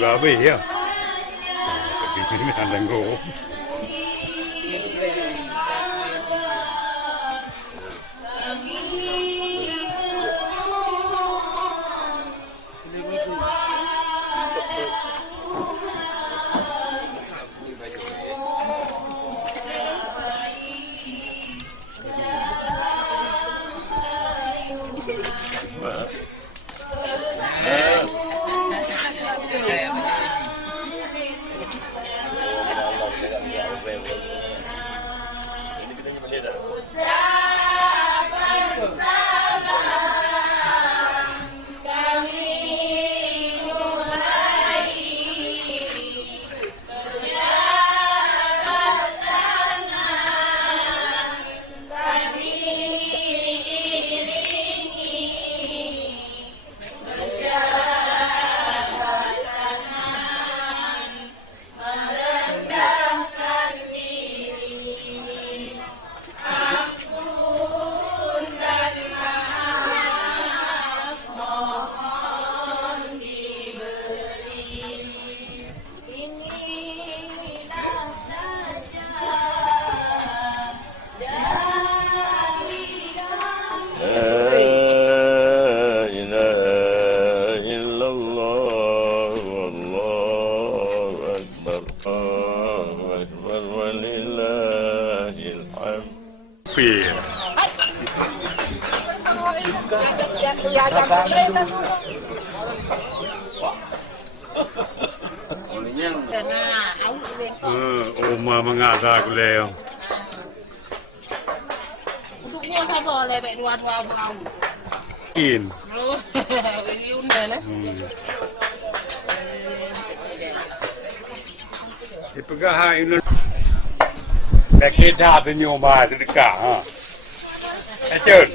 Babi ya. Tapi ini ada go. Oma mengasak leo. Duduknya sama lebek dua-dua bau. In. Ini undang lah. Dipegang ini. Pakai dah tu nyoba sedekah. Action.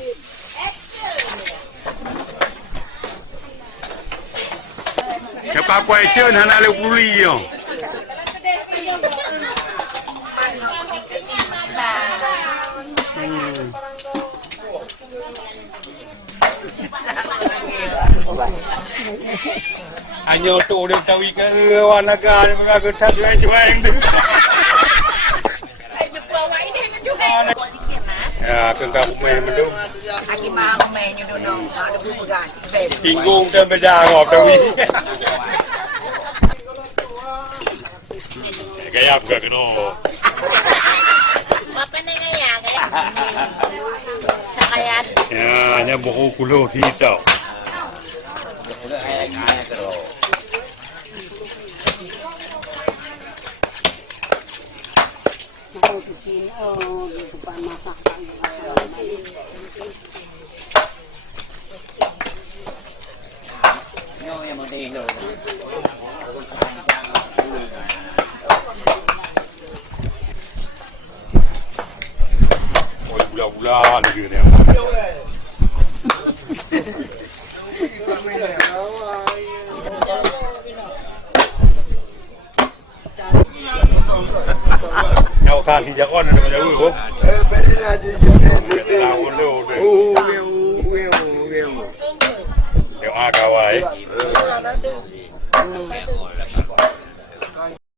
Cepat kau action, hana le puli yo. Anyo tu dia tahu ikan warna kah dia mengaku tak jual tu. Ya, kengkap main betul. Aki mah main nyodo dong, ada bukan. Tinggung dan beda ngop tahu. Gaya apa kena? Apa ni gaya? Gaya. Ya, hanya buku kulo kita. โอ้ยบุลาเลยคือเนี่ยเอาทานที่จะก้อนมันจะอื้อผมเดี๋ยวลาวเร็วด้วยเดี๋ยวอากาไว้